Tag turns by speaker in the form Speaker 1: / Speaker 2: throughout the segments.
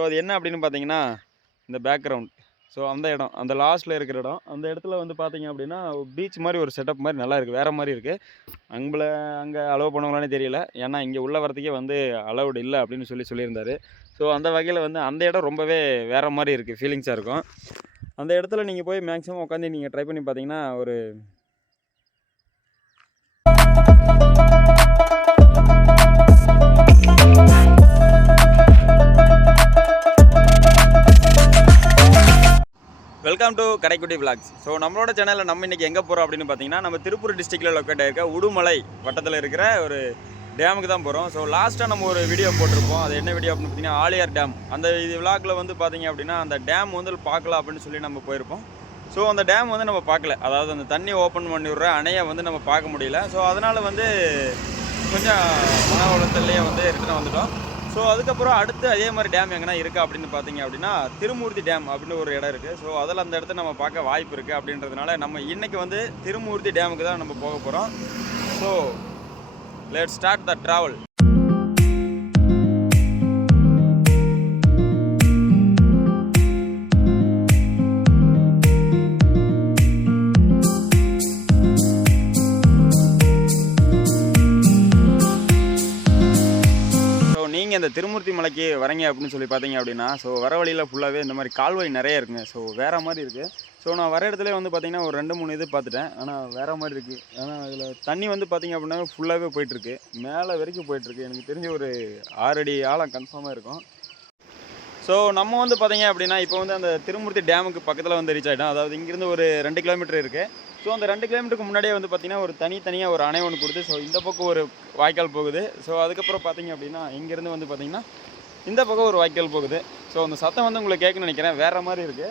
Speaker 1: So அது என்ன அப்படின்னு பார்த்தீங்கன்னா இந்த பேக்ரவுண்ட் ஸோ அந்த இடம் அந்த லாஸ்ட்டில் இருக்கிற இடம். அந்த இடத்துல வந்து பார்த்தீங்க அப்படின்னா பீச் மாதிரி ஒரு செட்டப் மாதிரி நல்லா இருக்குது வேறு மாதிரி இருக்குது அங்கே அங்கே அலோவ் பண்ணுவாங்களானே தெரியல. ஏன்னா இங்கே உள்ள வரதுக்கே வந்து அலௌடு இல்லை அப்படின்னு சொல்லி சொல்லியிருந்தார். ஸோ அந்த வகையில் வந்து அந்த இடம் ரொம்பவே வேறு மாதிரி இருக்குது ஃபீலிங்ஸாக இருக்கும். அந்த இடத்துல நீங்கள் போய் மேக்ஸிமம் உட்காந்து நீங்கள் ட்ரை பண்ணி பார்த்தீங்கன்னா ஒரு welcome to Kadaikutti vlogs so நம்மளோட சேனலில் நம்ம இன்றைக்கி எங்கே போகிறோம் அப்படின்னு பார்த்தீங்கன்னா நம்ம திருப்பூர் டிஸ்ட்ரிக்டில் லொக்கேட் இருக்க உடுமலை வட்டத்தில் இருக்கிற ஒரு டேமுக்கு தான் போகிறோம் ஸோ லாஸ்ட்டாக நம்ம ஒரு வீடியோ போட்டிருப்போம். அது என்ன வீடியோ அப்படின்னு பார்த்தீங்கன்னா ஆலியார் டேம் அந்த இது விளாக்கில் வந்து பார்த்தீங்க அப்படின்னா அந்த டேம் வந்து பார்க்கலாம் அப்படின்னு சொல்லி நம்ம போயிருப்போம். ஸோ அந்த டேம் வந்து நம்ம பார்க்கல. அதாவது அந்த தண்ணி ஓப்பன் பண்ணி விடுற அணையை வந்து நம்ம பார்க்க முடியல. ஸோ அதனால் வந்து கொஞ்சம் மன உளத்திலேயே வந்து ரிட்டர்ன் வந்துட்டோம். ஸோ அதுக்கப்புறம் அடுத்து அதே மாதிரி டேம் எங்கன்னா இருக்கா அப்படின்னு பார்த்தீங்க அப்படின்னா திருமூர்த்தி டேம் அப்படின்னு ஒரு இடம் இருக்குது ஸோ அதில் அந்த இடத்த நம்ம பார்க்க வாய்ப்பு இருக்குது அப்படின்றதுனால நம்ம இன்றைக்கி வந்து திருமூர்த்தி டேமுக்கு தான் நம்ம போக போகிறோம் so let start the travel நீங்கள் இந்த திருமூர்த்தி மலைக்கு வரீங்க அப்படின்னு சொல்லி பார்த்தீங்க அப்படின்னா ஸோ வர வழியில் ஃபுல்லாகவே இந்த மாதிரி கால்வாய் நிறைய இருக்குங்க. ஸோ வேறு மாதிரி இருக்குது ஸோ நான் வர இடத்துல வந்து பார்த்தீங்கன்னா ஒரு ரெண்டு மூணு இது பார்த்துட்டேன். ஆனால் வேறு மாதிரி இருக்குது ஆனால் அதில் தண்ணி வந்து பார்த்தீங்க அப்படின்னா ஃபுல்லாகவே போயிட்டுருக்கு மேலே வரைக்கும் போயிட்டுருக்கு எனக்கு தெரிஞ்ச ஒரு ஆறடி ஆழம் கன்ஃபார்மாக இருக்கும். ஸோ நம்ம வந்து பார்த்தீங்க அப்படின்னா இப்போ வந்து அந்த திருமூர்த்தி டேமுக்கு பக்கத்தில் வந்து ரீச் ஆகிட்டோம் அதாவது இங்கேருந்து ஒரு ரெண்டு கிலோமீட்டர் இருக்குது ஸோ அந்த ரெண்டு கிலோமீட்டருக்கு முன்னாடியே வந்து பார்த்தீங்கன்னா ஒரு தனித்தனியாக ஒரு அணை ஒன்று கொடுத்து ஸோ இந்த பக்கம் ஒரு வாய்க்கால் போகுது. ஸோ அதுக்கப்புறம் பார்த்தீங்க அப்படின்னா இங்கேருந்து வந்து பார்த்தீங்கன்னா இந்த பக்கம் ஒரு வாய்க்கால் போகுது. ஸோ அந்த சத்தம் வந்து உங்களுக்கு கேட்கணும்னு நினைக்கிறேன். வேறு மாதிரி இருக்குது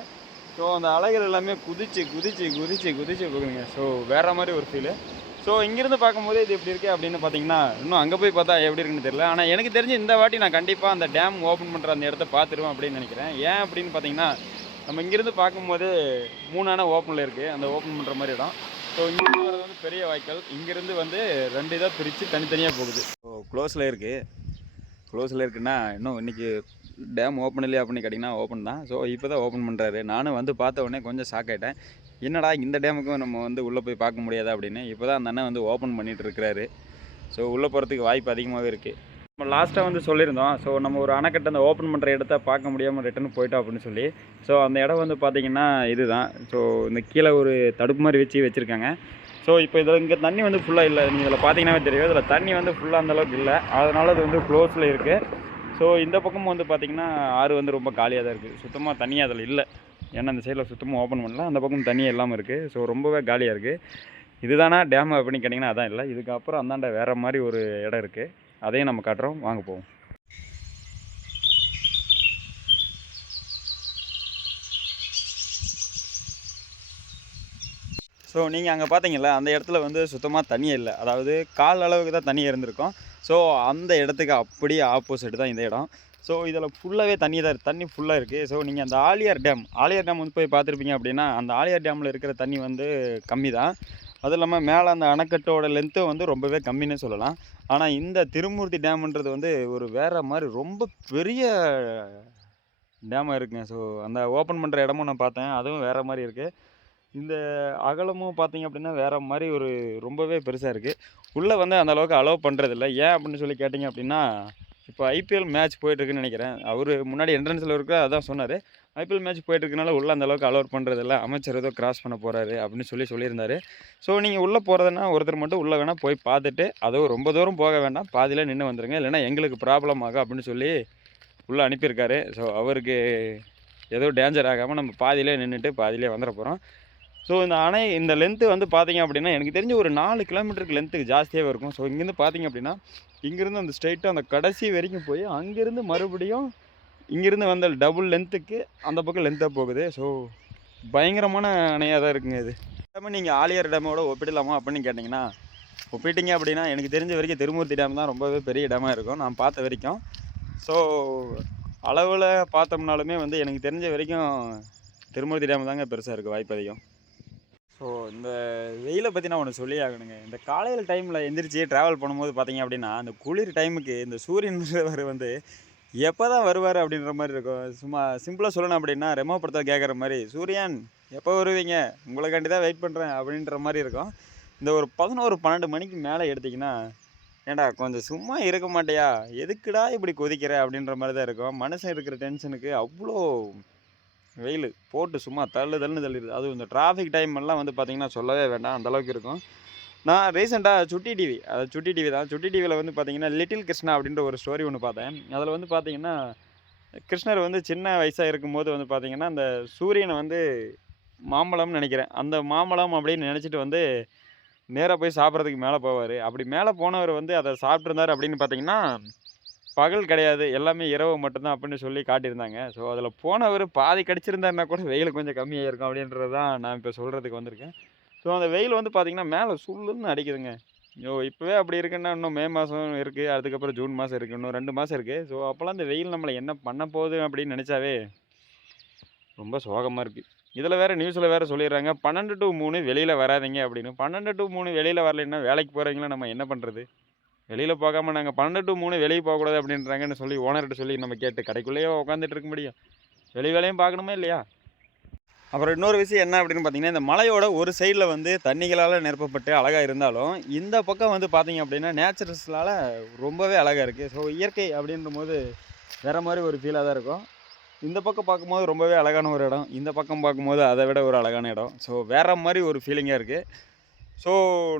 Speaker 1: ஸோ அந்த அலைகள் எல்லாமே குதிச்சு குதிச்சு குதிச்சு குதிச்சு போகுதுங்க. ஸோ வேறு மாதிரி ஒரு ஃபீலு ஸோ இங்கேருந்து பார்க்கும்போது இது எப்படி இருக்குது அப்படின்னு பார்த்தீங்கன்னா இன்னும் அங்கே போய் பார்த்தா எப்படி இருக்குன்னு தெரியல. ஆனால் எனக்கு தெரிஞ்சு இந்த வாட்டி நான் கண்டிப்பாக அந்த டேம் ஓப்பன் பண்ணுற அந்த இடத்த பார்த்துருவேன் அப்படின்னு நினைக்கிறேன். ஏன் அப்படின்னு பார்த்தீங்கன்னா நம்ம இங்கேருந்து பார்க்கும்போது மூணான ஓப்பனில் இருக்குது அந்த ஓப்பன் பண்ணுற மாதிரி இடம். ஸோ இங்கேருந்து வரது வந்து பெரிய வாய்க்கால். இங்கேருந்து வந்து ரெண்டு இதாக பிரித்து தனித்தனியாக போகுது. ஸோ க்ளோஸில் இருக்குது க்ளோஸில் இருக்குன்னா இன்னும் இன்றைக்கி டேம் ஓப்பன் இல்லையா அப்படின்னு கேட்டிங்கன்னா ஓப்பன் தான். ஸோ இப்போ தான் ஓப்பன் பண்ணுறாரு நானும் வந்து பார்த்த உடனே கொஞ்சம் ஷாக் ஆகிட்டேன் என்னடா இந்த டேமுக்கும் நம்ம வந்து உள்ளே போய் பார்க்க முடியாதா அப்படின்னு இப்போ தான் அந்த அண்ணன் வந்து ஓப்பன் பண்ணிகிட்டு இருக்கிறாரு. ஸோ உள்ளே போகிறதுக்கு வாய்ப்பு அதிகமாகவே இருக்குது நம்ம லாஸ்ட்டாக வந்து சொல்லியிருந்தோம். ஸோ நம்ம ஒரு அணைக்கட்டை அந்த ஓப்பன் பண்ணுற இடத்த பார்க்க முடியாமல் ரிட்டர்ன் போயிட்டோம் அப்படின்னு சொல்லி. ஸோ அந்த இடம் வந்து பார்த்திங்கன்னா இதுதான். ஸோ இந்த கீழே ஒரு தடுப்பு மாதிரி வச்சு வச்சுருக்காங்க. ஸோ இப்போ இதில் இங்கே தண்ணி வந்து ஃபுல்லாக இல்லை. நீங்கள் இதில் பார்த்தீங்கன்னாவே தெரியும். இதில் தண்ணி வந்து ஃபுல்லாக அந்தளவுக்கு இல்லை. அதனால் அது வந்து க்ளோஸில் இருக்குது ஸோ இந்த பக்கமும் வந்து பார்த்திங்கன்னா ஆறு வந்து ரொம்ப காலியாக தான் இருக்குது சுத்தமாக தண்ணி அதில் இல்லை. ஏன்னா அந்த சைடில் சுத்தமாக ஓப்பன் பண்ணல. அந்த பக்கம் தண்ணி இல்லாமல் இருக்குது ஸோ ரொம்பவே காலியாக இருக்குது இதுதானா டேம் அப்படின்னு கேட்டிங்கன்னா அதான் இல்லை. இதுக்கப்புறம் அந்தாண்ட வேறு மாதிரி ஒரு இடம் இருக்குது அதையும் நம்ம காட்டுறோம். வாங்க போவோம். ஸோ நீங்கள் அங்கே பார்த்தீங்கல்ல அந்த இடத்துல வந்து சுத்தமாக தண்ணி இல்லை. அதாவது கால் அளவுக்கு தான் தண்ணி இருந்திருக்கும். ஸோ அந்த இடத்துக்கு அப்படியே ஆப்போசிட் தான் இந்த இடம். ஸோ இதில் ஃபுல்லாகவே தண்ணி தான் இருக்குது தண்ணி ஃபுல்லாக இருக்குது ஸோ நீங்கள் அந்த ஆலியார் டேம் ஆலியார் டேம் வந்து போய் பார்த்துருப்பீங்க அப்படின்னா அந்த ஆலியார் டேமில் இருக்கிற தண்ணி வந்து கம்மி தான். அதுவும் இல்லாமல் மேலே அந்த அணைக்கட்டோட லென்த்தும் வந்து ரொம்பவே கம்மின்னு சொல்லலாம். ஆனால் இந்த திருமூர்த்தி டேம்ன்றது வந்து ஒரு வேறு மாதிரி ரொம்ப பெரிய டேமாக இருக்குங்க. ஸோ அந்த ஓப்பன் பண்ணுற இடமும் நான் பார்த்தேன். அதுவும் வேறு மாதிரி இருக்குது இந்த அகலமும் பார்த்தீங்க அப்படின்னா வேறு மாதிரி ஒரு ரொம்பவே பெருசாக இருக்குது உள்ளே வந்து அந்த அளவுக்கு அலோவ் பண்ணுறதில்ல ஏன் அப்படின்னு சொல்லி கேட்டிங்க அப்படின்னா இப்போ ஐபிஎல் மேட்ச் போயிட்டுருக்குன்னு நினைக்கிறேன். அவர் முன்னாடி என்ட்ரன்ஸில் இருக்க அதான் சொன்னார். ஐபிஎல் மேட்ச் போயிட்டுருக்கனால உள்ளே அந்த அளவுக்கு அலோவ் பண்ணுறதில்ல அமைச்சர் ஏதோ கிராஸ் பண்ண போகிறாரு அப்படின்னு சொல்லி சொல்லியிருந்தாரு. ஸோ நீங்கள் உள்ளே போகிறதுனா ஒருத்தர் மட்டும் உள்ளே வேணால் போய் பார்த்துட்டு அதுவும் ரொம்ப தூரம் போக வேண்டாம். பாதியில் நின்று வந்துடுங்க இல்லைன்னா எங்களுக்கு ப்ராப்ளம் ஆகும் அப்படின்னு சொல்லி உள்ளே அனுப்பியிருக்காரு. ஸோ அவருக்கு ஏதோ டேஞ்சர் ஆகாமல் நம்ம பாதியிலே நின்றுட்டு பாதியிலே வந்துட போகிறோம் ஸோ இந்த அணை இந்த லென்த்து வந்து பார்த்தீங்க அப்படின்னா எனக்கு தெரிஞ்ச ஒரு நாலு கிலோமீட்டருக்கு லென்த்துக்கு ஜாஸ்தியாகவே இருக்கும். ஸோ இங்கேருந்து பார்த்தீங்க அப்படின்னா இங்கேருந்து அந்த ஸ்ட்ரைட்டாக அந்த கடைசி வரைக்கும் போய் அங்கேருந்து மறுபடியும் இங்கேருந்து வந்த டபுள் லென்த்துக்கு அந்த பக்கம் லென்த்தாக போகுது. ஸோ பயங்கரமான அணையாக தான் இருக்குங்க இது. எல்லாமே நீங்கள் ஆலியார் டேமோட ஒப்பிடலாமா அப்படின்னு கேட்டிங்கன்னா ஒப்பிட்டீங்க அப்படின்னா எனக்கு தெரிஞ்ச வரைக்கும் திருமூர்த்தி டேம் தான் ரொம்பவே பெரிய டேமாக இருக்கும். நான் பார்த்த வரைக்கும். ஸோ அளவில் பார்த்தோம்னாலுமே வந்து எனக்கு தெரிஞ்ச வரைக்கும் திருமூர்த்தி டேம் தாங்க பெருசாக இருக்குது வாய்ப்பு அதிகம். ஸோ இந்த வெயிலை பற்றி நான் ஒன்று சொல்லி ஆகணுங்க. இந்த காலையில் டைமில் எந்திரிச்சு ட்ராவல் பண்ணும்போது பார்த்தீங்க அப்படின்னா அந்த குளிர் டைமுக்கு இந்த சூரியன்றவர் வந்து எப்போ தான் வருவார் அப்படின்ற மாதிரி இருக்கும். சும்மா சிம்பிளாக சொல்லணும் அப்படின்னா ரெமோ படத்தில் கேட்குற மாதிரி சூரியன் எப்போ வருவீங்க? உங்களுக்காண்டி தான் வெயிட் பண்ணுறேன் அப்படின்ற மாதிரி இருக்கும். இந்த ஒரு பதினோரு பன்னெண்டு மணிக்கு மேலே எடுத்திங்கன்னா ஏண்டா கொஞ்சம் சும்மா இருக்க மாட்டியா? எதுக்குடா இப்படி கொதிக்கிற? அப்படின்ற மாதிரி தான் இருக்கும். மனுஷன் இருக்கிற டென்ஷனுக்கு அவ்வளோ வெயில் போட்டு சும்மா தள்ளு தள்ளுன்னு தள்ளிடுது. அதுவும் இந்த டிராஃபிக் டைம் எல்லாம் வந்து பார்த்திங்கன்னா சொல்லவே வேண்டாம். அந்தளவுக்கு இருக்கும். நான் ரீசெண்டாக சுட்டி டிவி அது சுட்டி டிவி தான். சுட்டி டிவியில் வந்து பார்த்தீங்கன்னா லிட்டில் கிருஷ்ணா அப்படின்ற ஒரு ஸ்டோரி ஒன்று பார்த்தேன். அதில் வந்து பார்த்தீங்கன்னா கிருஷ்ணர் வந்து சின்ன வயசாக இருக்கும்போது வந்து பார்த்தீங்கன்னா அந்த சூரியனை வந்து மாம்பழம்னு நினைக்கிறேன். அந்த மாம்பழம் அப்படின்னு நினச்சிட்டு வந்து நேராக போய் சாப்பிட்றதுக்கு மேலே போவார். அப்படி மேலே போனவர் வந்து அதை சாப்பிட்ருந்தார் அப்படின்னு பார்த்தீங்கன்னா பகல் கிடையாது. எல்லாமே இரவு மட்டும்தான் அப்படின்னு சொல்லி காட்டியிருந்தாங்க. ஸோ அதில் போனவர் பாதி கடிச்சிருந்தாருன்னா கூட வெயில் கொஞ்சம் கம்மியாக இருக்கும் அப்படின்றது தான் நான் இப்போ சொல்கிறதுக்கு வந்திருக்கேன். ஸோ அந்த வெயில் வந்து பார்த்திங்கன்னா மேலே சுள்ளுன்னு அடிக்குதுங்க. ஐயோ இப்போவே அப்படி இருக்குன்னா இன்னும் மே மாதம் இருக்குது அதுக்கப்புறம் ஜூன் மாதம் இருக்குது இன்னும் ரெண்டு மாதம் இருக்குது ஸோ அப்போல்லாம் அந்த வெயில் நம்மளை என்ன பண்ண போகுது அப்படின்னு நினச்சாவே ரொம்ப சோகமாக இருக்குது இதில் வேறு நியூஸில் வேறு சொல்லிடுறாங்க பன்னெண்டு டு மூணு வெளியில் வராதீங்க அப்படின்னு. பன்னெண்டு டு மூணு வெளியில் வரலைன்னா வேலைக்கு போகிறீங்களா நம்ம என்ன பண்ணுறது வெளியில் பார்க்காம நாங்கள் பன்னெண்டு டு மூணு வெளியே போகக்கூடாது அப்படின்றாங்கன்னு சொல்லி ஓனர்கிட்ட சொல்லி நம்ம கேட்டு கடைக்குள்ளேயே உட்காந்துட்டு இருக்க முடியும். வெளி வேலையும் பார்க்கணுமா இல்லையா? அப்புறம் இன்னொரு விஷயம் என்ன அப்படின்னு பார்த்தீங்கன்னா இந்த மலையோட ஒரு சைடில் வந்து தண்ணிகளால் நிரப்பப்பட்டு அழகாக இருந்தாலும் இந்த பக்கம் வந்து பார்த்தீங்க அப்படின்னா நேச்சுரல்ஸ்னால ரொம்பவே அழகாக இருக்குது ஸோ இயற்கை அப்படின்ற போது வேறு மாதிரி ஒரு ஃபீலாக தான் இருக்கும். இந்த பக்கம் பார்க்கும்போது ரொம்பவே அழகான ஒரு இடம். இந்த பக்கம் பார்க்கும்போது அதை விட ஒரு அழகான இடம். ஸோ வேறு மாதிரி ஒரு ஃபீலிங்காக இருக்குது ஸோ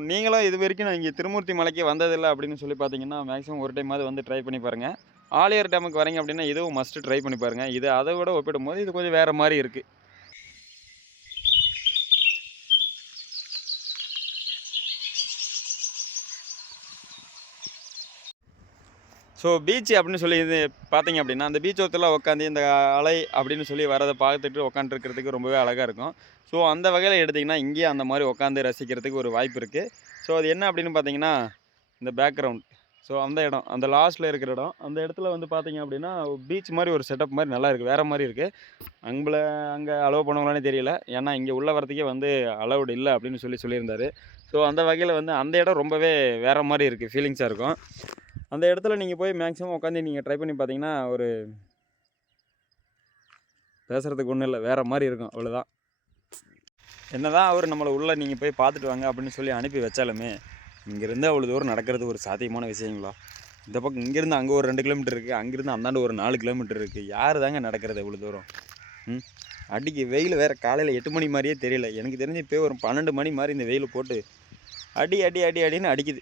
Speaker 1: நீங்களும் இது வரைக்கும் நான் இங்கே திருமூர்த்தி மலைக்கு வந்ததில்லை அப்படின்னு சொல்லி பார்த்தீங்கன்னா மேக்ஸிமம் ஒரு டைமாவது வந்து ட்ரை பண்ணி பாருங்கள் ஆலியர் டேமுக்கு வரீங்க அப்படின்னா இதுவும் மஸ்ட்டு ட்ரை பண்ணி பாருங்கள் இது அதை விட ஒப்பிடும்போது இது கொஞ்சம் வேறு மாதிரி இருக்குது ஸோ பீச் அப்படின்னு சொல்லி இது பார்த்தீங்க அப்படின்னா அந்த பீச் ஓரத்தில் உட்காந்து இந்த அலை அப்படின்னு சொல்லி வரதை பார்த்துட்டு உட்காந்துருக்கிறதுக்கு ரொம்பவே அழகாக இருக்கும். ஸோ அந்த வகையில் எடுத்திங்கன்னா இங்கேயே அந்த மாதிரி உட்காந்து ரசிக்கிறதுக்கு ஒரு வாய்ப்பு இருக்குது ஸோ அது என்ன அப்படின்னு பார்த்தீங்கன்னா இந்த பேக்ரவுண்ட் ஸோ அந்த இடம் அந்த லாஸ்ட்டில் இருக்கிற இடம் அந்த இடத்துல வந்து பார்த்தீங்க அப்படின்னா பீச் மாதிரி ஒரு செட்டப் மாதிரி நல்லா இருக்குது வேறு மாதிரி இருக்குது அங்கே அங்கே அலோவ் பண்ணுவாங்களானே தெரியல. ஏன்னா இங்கே உள்ள வரதுக்கே வந்து அலௌடு இல்லை அப்படின்னு சொல்லி சொல்லியிருந்தார். ஸோ அந்த வகையில் வந்து அந்த இடம் ரொம்பவே வேறு மாதிரி இருக்குது ஃபீலிங்ஸாக இருக்கும். அந்த இடத்துல நீங்கள் போய் மேக்ஸிமம் உட்காந்து நீங்கள் ட்ரை பண்ணி பார்த்தீங்கன்னா ஒரு பேசுகிறதுக்கு ஒன்றும் இல்லை. வேறு மாதிரி இருக்கும். அவ்வளோதான் என்னதான் அவர் நம்மளை உள்ளே நீங்கள் போய் பார்த்துட்டு வாங்க அப்படின்னு சொல்லி அனுப்பி வச்சாலுமே இங்கேருந்து அவ்வளோ தூரம் நடக்கிறது ஒரு சாத்தியமான விஷயங்களா? இந்த பக்கம் இங்கேருந்து அங்கே ஒரு ரெண்டு கிலோமீட்டர் இருக்குது அங்கேருந்து அந்தாண்டு ஒரு நாலு கிலோமீட்டர் இருக்குது யார் தாங்க நடக்கிறது இவ்வளோ தூரம்? ம்? அடிக்கு வெயில் வேறு காலையில் எட்டு மணி மாதிரியே தெரியல. எனக்கு தெரிஞ்சு இப்போ ஒரு பன்னெண்டு மணி மாதிரி இந்த வெயில் போட்டு அடி அடி அடி அடின்னு அடிக்குது.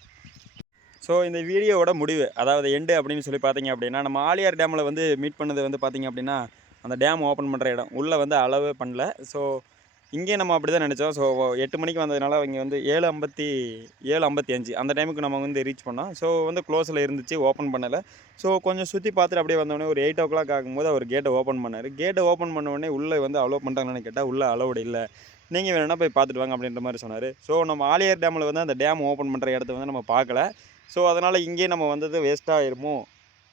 Speaker 1: ஸோ இந்த வீடியோவோட முடிவு அதாவது எண்டு அப்படின்னு சொல்லி பார்த்தீங்க அப்படின்னா நம்ம ஆலியார் டேமில் வந்து மீட் பண்ணது வந்து பார்த்தீங்க அப்படின்னா அந்த டேம் ஓப்பன் பண்ணுற இடம். உள்ளே வந்து அளவே பண்ணல. ஸோ இங்கே நம்ம அப்படி தான் நினச்சோம். ஸோ எட்டு மணிக்கு வந்ததுனால இங்கே வந்து ஏழு ஐம்பத்தி ஏழு ஐம்பத்தி அஞ்சு அந்த டைமுக்கு நம்ம வந்து ரீச் பண்ணோம். ஸோ வந்து க்ளோஸில் இருந்துச்சு ஓப்பன் பண்ணலை. ஸோ கொஞ்சம் சுற்றி பார்த்துட்டு அப்படியே வந்தோடனே ஒரு எயிட் ஓ கிளாக் ஆகும்போது அவர் கேட்டை ஓப்பன் பண்ணார். கேட்டை ஓப்பன் பண்ணோடனே உள்ளே வந்து அலோவ் பண்ணுறாங்கன்னு கேட்டால் உள்ளே அலோடு இல்லை. நீங்கள் வேணும்னா போய் பார்த்துட்டு வாங்க அப்படின்ற மாதிரி சொன்னார். ஸோ நம்ம ஆலியர் டேமில் வந்து அந்த டேம் ஓப்பன் பண்ணுற இடத்த வந்து நம்ம பார்க்கல. ஸோ அதனால் இங்கேயே நம்ம வந்தது வேஸ்ட்டாக ஆயிருமோ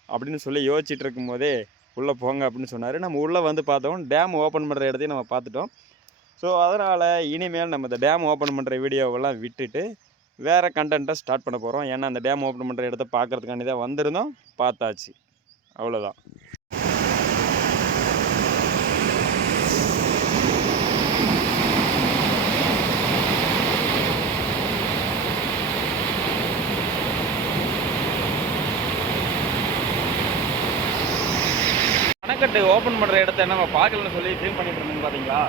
Speaker 1: அப்படின்னு சொல்லி யோசிச்சுட்டு இருக்கும்போதே உள்ளே போங்க அப்படின்னு சொன்னார். நம்ம உள்ளே வந்து பார்த்தோம். டேம் ஓப்பன் பண்ணுற இடத்தையும் நம்ம பார்த்துட்டோம். ஸோ அதனால் இனிமேல் நம்ம இந்த டேம் ஓப்பன் பண்ணுற வீடியோவெல்லாம் விட்டுட்டு வேறு கண்டென்ட்டை ஸ்டார்ட் பண்ண போகிறோம் ஏன்னா அந்த டேம் ஓப்பன் பண்ணுற இடத்த பார்க்குறதுக்காண்டி தான் வந்திருந்தோம். பார்த்தாச்சு. அவ்வளோதான் அணைக்கட்டு ஓப்பன் பண்ணுற இடத்த நம்ம பார்க்கலன்னு சொல்லி ஃபீல் பண்ணிட்டு இருந்தோம் பார்த்தீங்களா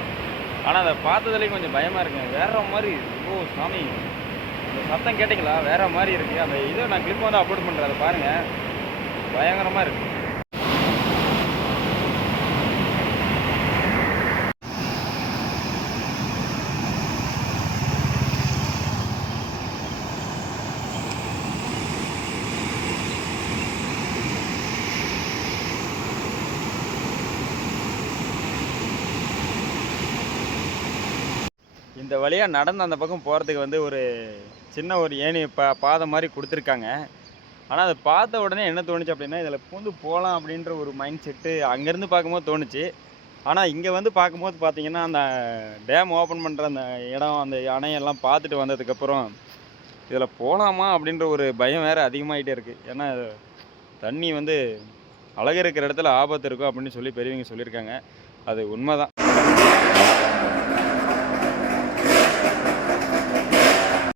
Speaker 1: ஆனால் அதை பார்த்ததுலேயும் கொஞ்சம் பயமாக இருக்குங்க வேற மாதிரி ஓ சாமி. அந்த சத்தம் கேட்டிங்களா? வேற மாதிரி இருக்குது அந்த இதை நான் கிளிப்பை வந்து அப்லோட் பண்ணுறேன் அதை பாருங்கள் பயங்கரமாக இருக்குது இந்த வழியாக நடந்து அந்த பக்கம் போகிறதுக்கு வந்து ஒரு சின்ன ஒரு ஏணி பா பாதை மாதிரி கொடுத்துருக்காங்க. ஆனால் அதை பார்த்த உடனே என்ன தோணுச்சு அப்படின்னா இதில் பூந்து போகலாம் அப்படின்ற ஒரு மைண்ட் செட்டு அங்கேருந்து பார்க்கும்போது தோணுச்சு. ஆனால் இங்கே வந்து பார்க்கும்போது பார்த்தீங்கன்னா அந்த டேம் ஓப்பன் பண்ணுற அந்த இடம் அந்த அணையெல்லாம் பார்த்துட்டு வந்ததுக்கப்புறம் இதில் போகலாமா அப்படின்ற ஒரு பயம் வேறு அதிகமாகிட்டே இருக்குது ஏன்னா தண்ணி வந்து அழகு இருக்கிற இடத்துல ஆபத்து இருக்கும் அப்படின்னு சொல்லி பெரியவங்க சொல்லியிருக்காங்க. அது உண்மைதான்.